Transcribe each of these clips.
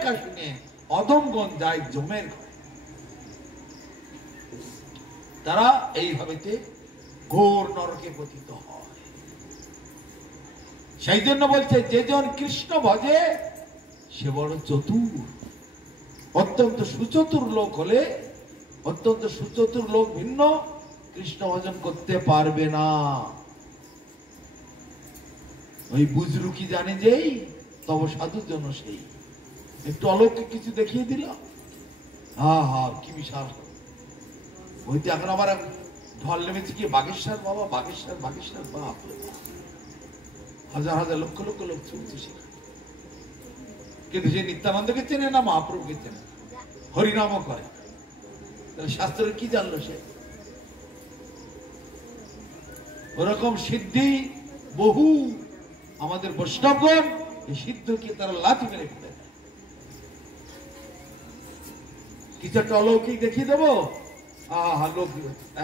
আখ্যা শুনে অদমগণ যায় জমের ঘরে। তারা এইভাবেতে ঘোর নরকে পতিত হয়। সেই জন্য বলছে যে জন কৃষ্ণ ভজে সে বড় চতুর। অত্যন্ত সুচতুর লোক হলে, অত্যন্ত সুচতুর লোক ভিন্ন কৃষ্ণ ভজন করতে পারবে না। ওই বুজরু কি জানে যেই তব সাধুর জন্য সেই। একটু অলৌকিক কিছু দেখিয়ে দিল, হা হা কি বিশাল। ওইতে এখন আবার ঢল নেমেছে কি বাগেশ্বর বাবা, বাগেশ্বর বাগেশ্বর বাপ, হাজার হাজার লক্ষ লক্ষ লোক চলছে সেখানে। কিন্তু সে নিত্যানন্দকে চেনে না, মহাপ্রভুকে চেনে, হরিনামও করে। তাহলে শাস্ত্রের কি জানলো সে? ওরকম সিদ্ধি বহু আমাদের বৈষ্ণবগণ এই সিদ্ধকে তারা লাথি মেরে ফেলে। কিছু একটা অলৌকিক দেখিয়ে দেবো, আহা লোক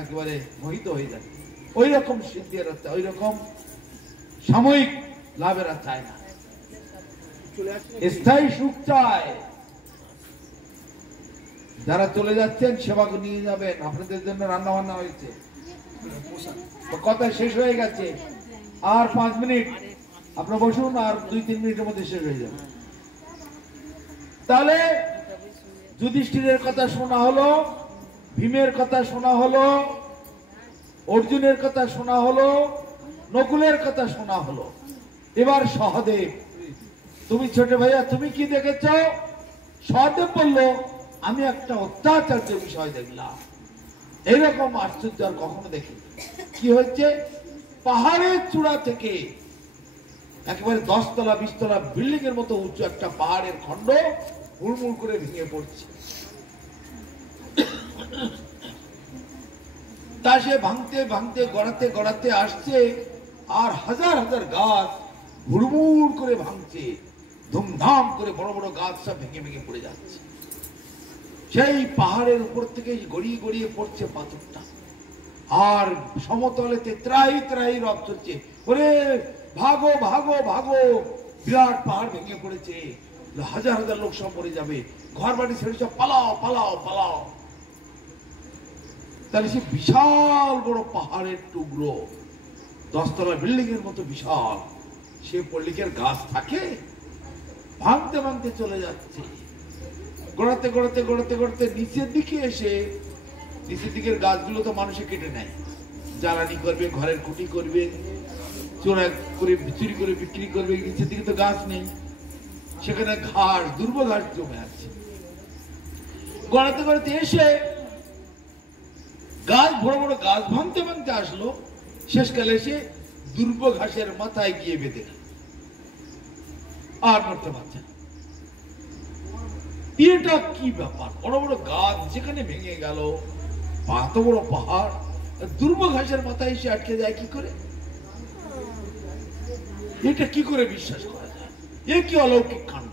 একেবারে মোহিত হয়ে যায়। ওই রকম সিদ্ধি এরা, ওই রকম সাময়িক লাভ এরা চায় না, স্থায়ী সুখ চায়। যারা চলে যাচ্ছেন সেবা নিয়ে যাবেন, আপনাদের জন্য রান্না বান্না হয়েছে, কথা শেষ হয়ে গেছে, আর 5 মিনিট আপনারা বসুন, আর 2-3 মিনিটের মধ্যে শেষ হয়ে যাবে। তাহলে যুধিষ্ঠিরের কথা শোনা হলো, ভীমের কথা শোনা হলো, অর্জুনের কথা শোনা হলো, নকুলের কথা শোনা হলো। এবার সহদেব, তুমি ছোট ভাইয়া তুমি কি দেখেছ? সহদেব বলল আমি একটা অত্যাচার্য বিষয় দেখলাম, এইরকম আশ্চর্য আর কখনো দেখিনি। কি হচ্ছে? পাহাড়ের চূড়া থেকে একেবারে 10 তলা 20 তলা বিল্ডিং এর মতো উঁচু একটা পাহাড়ের খন্ড হুড়মুড় করে ভেঙে পড়ছে। তা সে ভাঙতে ভাঙতে গড়াতে গড়াতে আসছে, আর হাজার হাজার গাছ হুড়মুড় করে ভাঙছে, ধুমধাম করে বড় বড় গাছ সব ভেঙে ভেঙে পড়ে যাচ্ছে। সেই পাহাড়ের উপর থেকে গড়িয়ে গড়িয়ে পড়ছে পাথরটা, আর সমতলেতে ত্রাহি ত্রাহি রব চলছে, ওরে ভাগো ভাগো ভাগো, বিরাট পাহাড় ভেঙে পড়েছে, হাজার হাজার লোক সব মরে যাবে, ঘর বাড়ি ছেড়ে সব পালাও পালাও পালাও। তাহলে সে বিশাল বড় পাহাড়ের টুকরো 10 তলা বিল্ডিং এর মতো বিশাল, সে পল্লিকের গাছ থাকে, ভাঙতে ভাঙতে চলে যাচ্ছে, গড়াতে গড়াতে গড়াতে গড়াতে নিচের দিকে এসে, নিচের দিকের গাছগুলো তো মানুষে কেটে নেয়, জ্বালানি করবে, ঘরের খুঁটি করবে, চোরা করে চুরি করে বিক্রি করবে। নিচের দিকে তো গাছ নেই, সেখানে ঘাস, দুর্ব ঘাস জমে আছে। গড়াতে গড়াতে এসে গাছ, বড় বড় গাছ ভাঙতে ভাঙতে আসলো, শেষকালে এসে দুর্ব ঘাসের মাথায় গিয়ে বেঁধে গেল, আর নড়তে পারছে না। এটা কি ব্যাপার? বড় বড় গাছ যেখানে ভেঙে গেল, এত বড় পাহাড় দুর্ব ঘাসের মাথায় এসে আটকে যায় কি করে? এটা কি করে বিশ্বাস করা যায়? এ কি অলৌকিক কাণ্ড!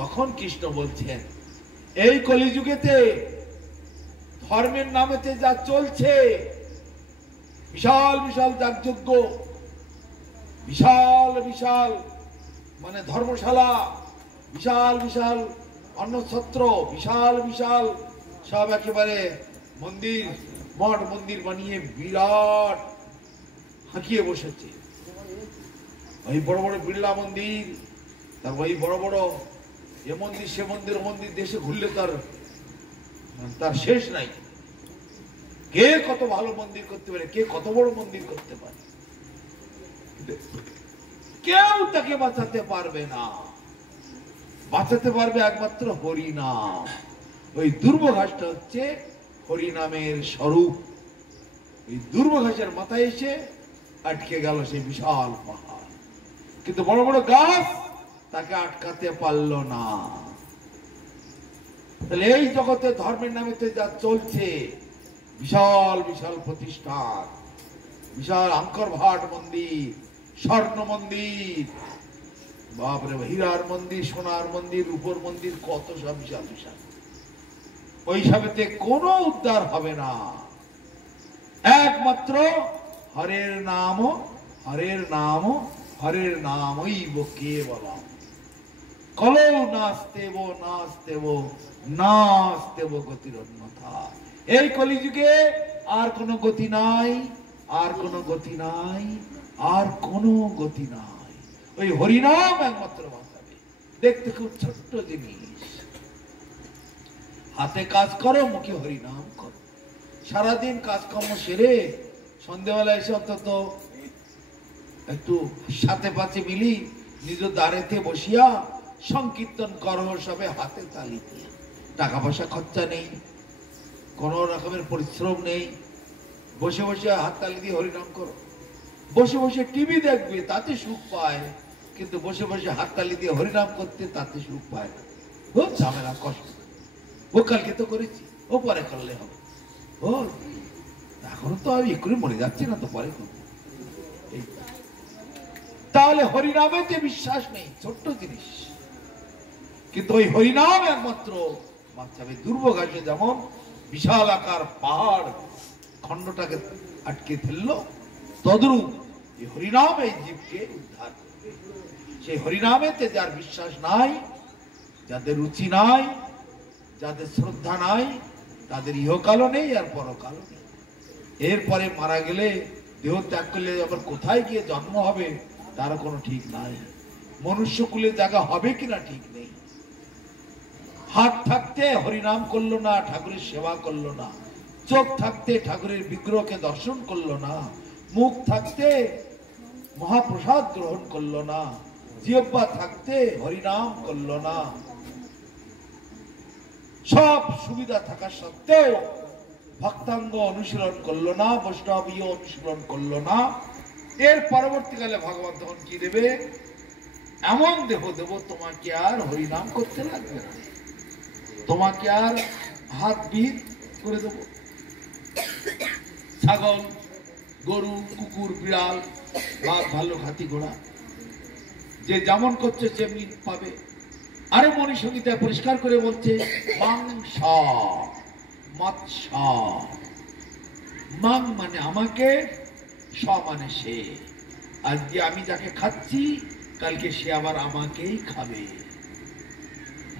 তখন কৃষ্ণ বলছেন, এই কলিযুগেতে ধর্মের নামেতে যা চলছে, বিশাল বিশাল যাগযজ্ঞ, বিশাল বিশাল মানে ধর্মশালা, বিশাল বিশাল অন্নছত্র, বিশাল বিশাল সব একেবারে মন্দির, মঠ মন্দির বানিয়ে বিরাট হাঁকিয়ে বসেছে। ওই বড় বড় বিড়লা মন্দির, তারপর ওই বড় বড় এ মন্দির সে মন্দির, ও মন্দির, দেশে ঘুরলে তার শেষ নাই। কে কত ভালো মন্দির করতে পারে, কে কত বড় মন্দির করতে পারে, কেউ তাকে বাঁচাতে পারবে না। বাঁচাতে পারবে একমাত্র হরিনাম। ওই দুর্ব ঘাসটা হচ্ছে হরিনামের স্বরূপ। এই দুর্ব ঘাসের মাথায় এসে আটকে গেল সেই বিশাল পাহাড়, কিন্তু বড় বড় গাছ তাকে আটকাতে পারল না। তাহলে এই জগতে ধর্মের নামেতে যা চলছে, বিশাল বিশাল প্রতিষ্ঠান, বিশাল আঙ্কর ভাট মন্দির, স্বর্ণ মন্দির, বাপরে হীরার মন্দির, সোনার মন্দির, রূপোর মন্দির, কত সব বিশাল বিশাল, ওই সবেতে কোনো উদ্ধার হবে না। একমাত্র হরের নাম, হরের নাম, হরের নামই কেবলম। নাস্তেব নাস্তেব নাস্তেব গতির অন্যথা। এই কলিযুগে আর কোনো গতি নাই, আর কোনো গতি নাই, আর কোনো গতি নাই। ওই হরিনাম একমাত্র বাঁচাবে। দেখতে খুব ছোট্ট জিনিস, হাতে কাজ করো, মুখে হরিনাম করো। সারাদিন কাজকর্ম সেরে সন্ধ্যেবেলা এসে অন্তত একটু সাথে পাচে মিলি নিজ দ্বারেতে বসিয়া সংকীর্তন করো, সবে হাতে তালি দিয়ে। টাকা পয়সা খরচা নেই, কোন রকমের পরিশ্রম নেই, বসে বসে হাত তালি দিয়ে হরিনাম করো। বসে বসে টিভি দেখবে তাতে সুখ পায়, কিন্তু বসে বসে হাত তালি দিয়ে হরিনাম করতে তাতে সুখ পায় না। খুব ঝামেলা, কষ্ট। ও কালকে তো করেছি, ও পরে করলে হবে। ও এখনো তো আমি এক্ষুনি মরে যাচ্ছি না, তো পরে করবো। তাহলে হরিনামেতে বিশ্বাস নেই, ছোট্ট জিনিস, কিন্তু ওই হরিনাম একমাত্র বাঁচাবে। দুর্ভোগ আসে যেমন বিশাল আকার পাহাড় খণ্ডটাকে আটকে ফেললো, তদ্রূপ এই হরিনাম এই জীবকে উদ্ধার করবে। সেই হরিনামেতে যার বিশ্বাস নাই, যাদের রুচি নাই, যাদের শ্রদ্ধা নাই, তাদের ইহকালও নেই আর পরকালও নেই। এরপরে মারা গেলে, দেহ ত্যাগ করলে আবার কোথায় গিয়ে জন্ম হবে তার কোনো ঠিক নাই। মনুষ্য কুলে জায়গা হবে কিনা ঠিক নেই। হাত থাকতে হরিনাম করলো না, ঠাকুরের সেবা করলো না। চোখ থাকতে ঠাকুরের বিগ্রহকে দর্শন করলো না। মুখ থাকতে মহাপ্রসাদ গ্রহণ করলো না। জিহ্বা থাকতে হরিনাম করলো না। সব সুবিধা থাকা সত্ত্বেও ভক্তাঙ্গ অনুশীলন করলো না, বৈষ্ণবীয় অনুশীলন করলো না। এর পরবর্তীকালে ভগবান তখন কি দেবে? এমন দেহ দেব, তোমাকে আর হরিনাম করতে লাগবে না, তোমাকে আর হাত বিদ করে দেব। ছাগল, গরু, কুকুর, বিড়াল, বাঘ, ভাল্লুক, হাতি, ঘোড়া, যে যেমন করছে তেমনি পাবে। আরে মনি সংহিতা পরিষ্কার করে বলছে, মাংস মৎস্য। মাং মানে আমাকে, স মানে সে। আজকে আমি যাকে খাচ্ছি কালকে সে আবার আমাকেই খাবে।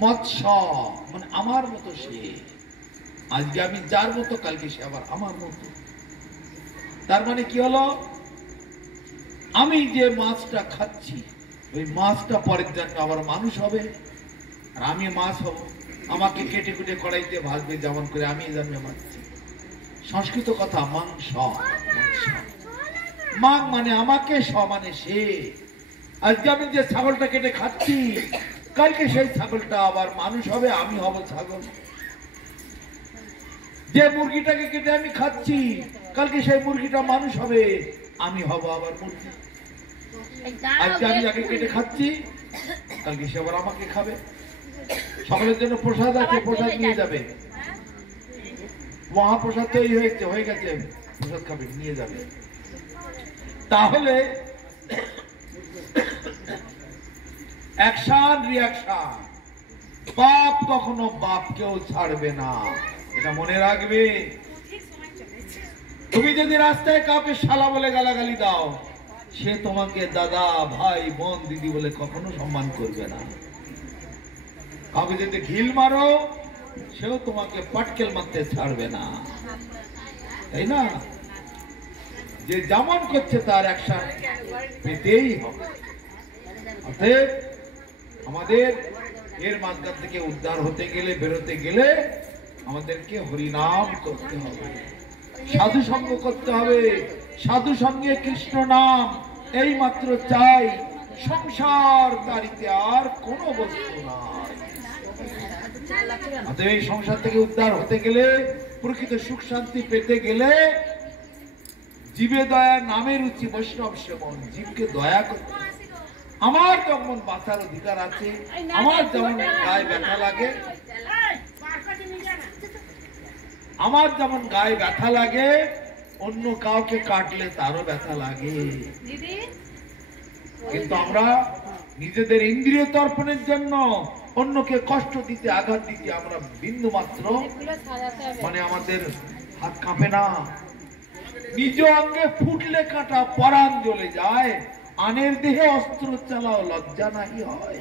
মৎস্য মানে আমার মতো সে। আজকে আমি যার মতো কালকে সে আবার আমার মতো। তার মানে কি হলো? আমি যে মাছটা খাচ্ছি ওই মাছটা পরের জন্য আবার মানুষ হবে, আর আমি মাছ হব। আমাকে কেটে কুটে কড়াইতে ভাজবে যেমন করে আমি জন্মে মারছি। সংস্কৃত কথা মাংস। মাং মানে আমাকে, স মানে সে। আজকে আমি যে ছাগলটা কেটে খাচ্ছি কালকে সেই ছাগলটা আবার মানুষ হবে, আমি হব ছাগল। যে মুরগিটাকে কেটে আমি খাচ্ছি কালকে সেই মুরগিটা মানুষ হবে, আমি হব আবার মুরগি। আজকে আমি যাকে কেটে খাচ্ছি কালকে সে আবার আমাকে খাবে। সকলের জন্য প্রসাদ আছে, প্রসাদ নিয়ে যাবে। মহাপ্রসাদ তৈরি হয়ে গেছে, প্রসাদ খাবে, নিয়ে যাবে। তাহলে অ্যাকশন রিঅ্যাকশন, বাপ কখনো বাপকেও ছাড়বে না, এটা মনে রাখবে। তুমি যদি রাস্তায় কাউকে শালা বলে গালাগালি দাও, সে তোমাকে দাদা, ভাই, বোন, দিদি বলে কখনো সম্মান করবে না। কাউকে যদি ঢিল মারো সেও তোমাকে পাটকেল মারতে ছাড়বে না, তাই না? যে যেমন করছে তার অ্যাকশন পেতেই হবে। অতএব আমাদের এর মাঝখান থেকে উদ্ধার হতে গেলে, বেরোতে গেলে আমাদেরকে হরিনাম করতে হবে, সাধু সঙ্গ করতে হবে। সাধু সঙ্গে কৃষ্ণ নাম এই মাত্র চাই। সংসার তারিতে আর কোনো বস্তু নাই। এই সংসার থেকে উদ্ধার হতে গেলে, প্রকৃত সুখ শান্তি পেতে গেলে জীবে দয়া, নামে রুচি, বৈষ্ণব সেবন। জীবকে দয়া করতে, আমার যেমন বাঁচার অধিকার আছে, আমার যেমন গায়ে ব্যথা লাগে, আমার যেমন গায়ে ব্যথা লাগে, অন্য কাউকে কাটলে তারও ব্যথা লাগে। কিন্তু আমরা নিজেদের ইন্দ্রিয় তর্পণের জন্য অন্যকে কষ্ট দিতে, আঘাত দিতে আমরা বিন্দু মাত্র মানে আমাদের হাত কাঁপে না। নিজ অঙ্গে ফুটলে কাঁটা পরাণ জ্বলে যায়, আনের দেহে অস্ত্র চালাও লজ্জা নাহি হয়।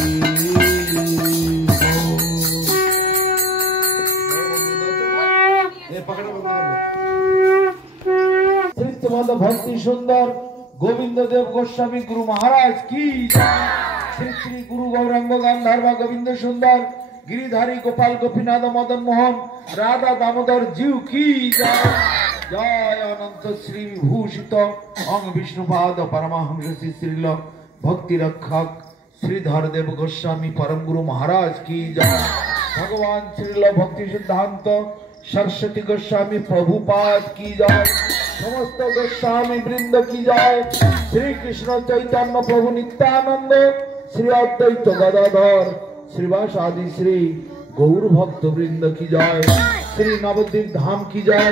সুন্দর গোবিন্দদেব গোস্বামী গুরু মহারাজ কি জয়। শ্রী শ্রী গুরু গৌরাঙ্গ গান্ধার্বা গোবিন্দ সুন্দর गिरिधारी गोपाल गोपीनाथ मदन मोहन राधा दामोदर जीव की जय। जय अनंत श्री विभूषित अंग विष्णुपाद परमहंस श्री श्रील भक्ति रक्षक श्रीधर देव गोस्वामी परम गुरु महाराज की जय। भगवान श्रील भक्ति सिद्धांत सरस्वती गोस्वामी प्रभुपाद की जय। समस्त गोस्वामी वृंद की जय। श्री कृष्ण चैतन्य प्रभु नित्यानंद श्री अद्वैत गदाधर श्रीवास आदि श्री गौर भक्त वृंद की जय। श्री नवद्वीप धाम की जय।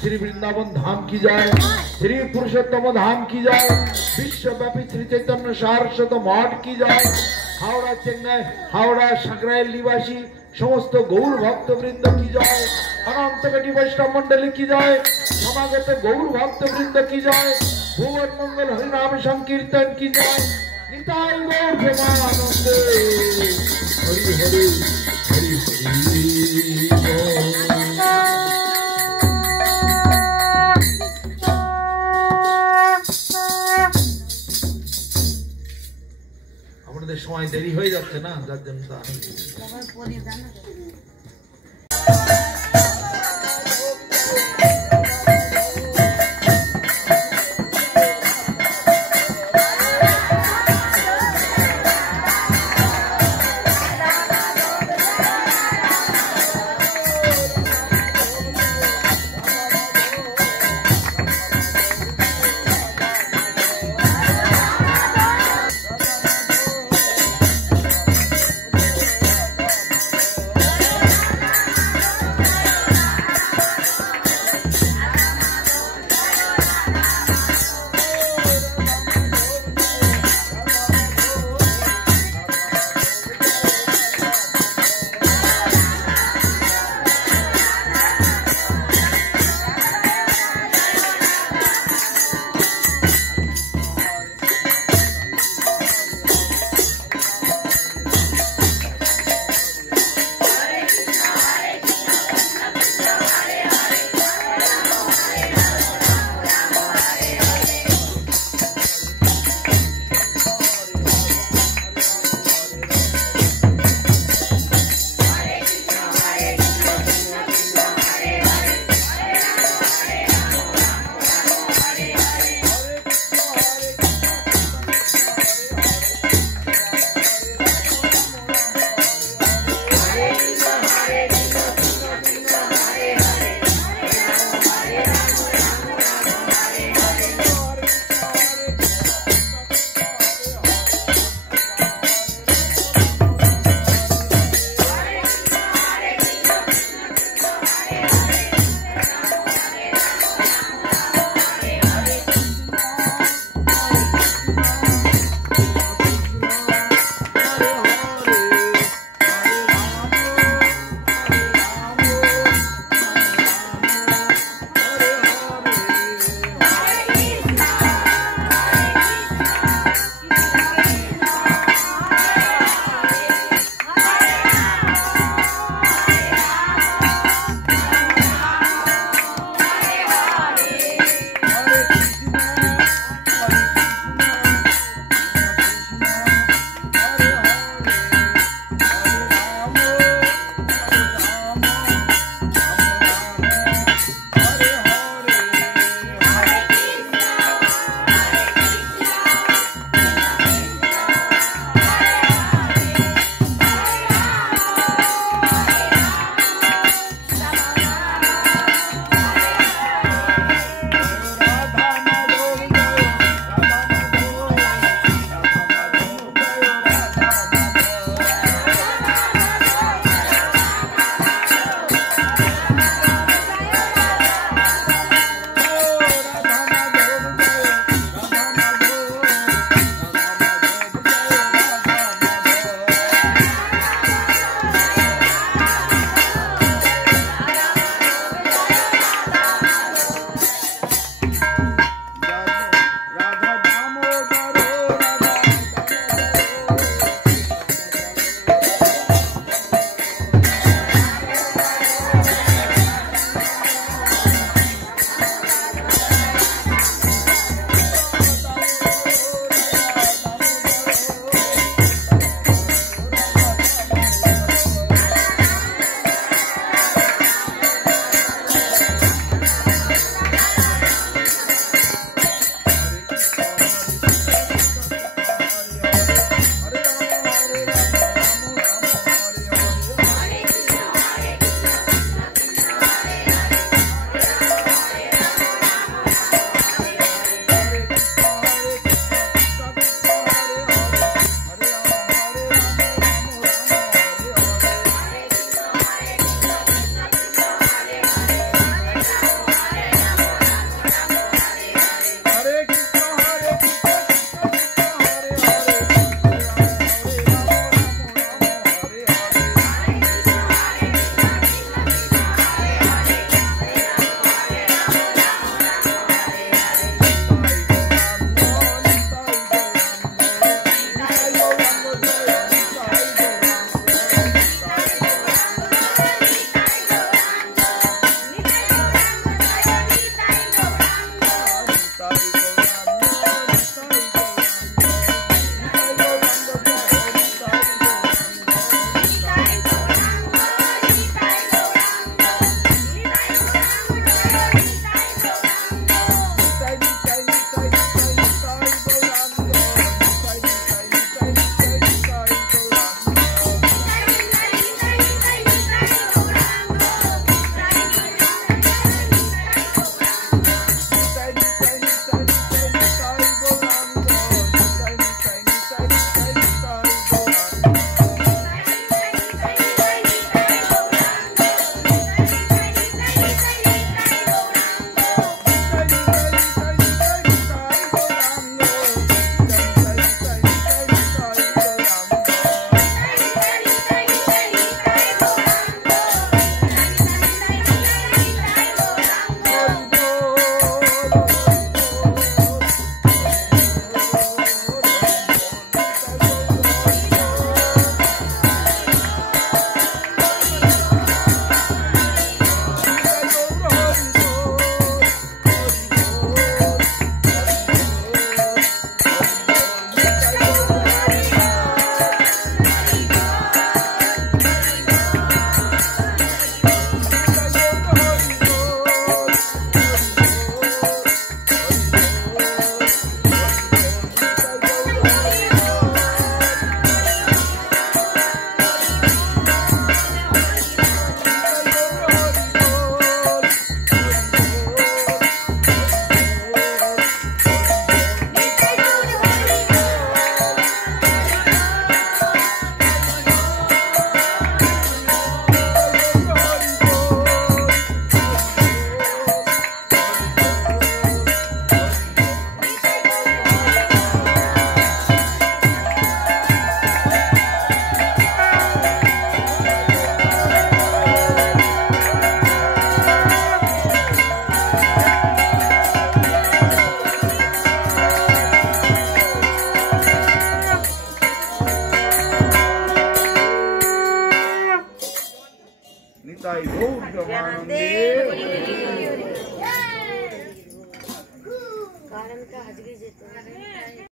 श्री वृंदावन धाम की जय। श्री पुरुषोत्तम धाम की जय। विश्वव्यापी श्री चैतन्य सारस्वत मठ की जय। हावड़ा चेन्नई हावड़ा साकराइल निवासी समस्त गौर भक्त वृंद की जय। अनंत कोटि वैष्णव मंडली की जय। समागत गौर भक्त वृंद की जय। भुवन मंगल हरिनाम संकीर्तन की जय। निताई गौर प्रेमानंदे हरि हरि हरि हरि আপনাদের সময় দেরি হয়ে যাচ্ছে না যার জন্য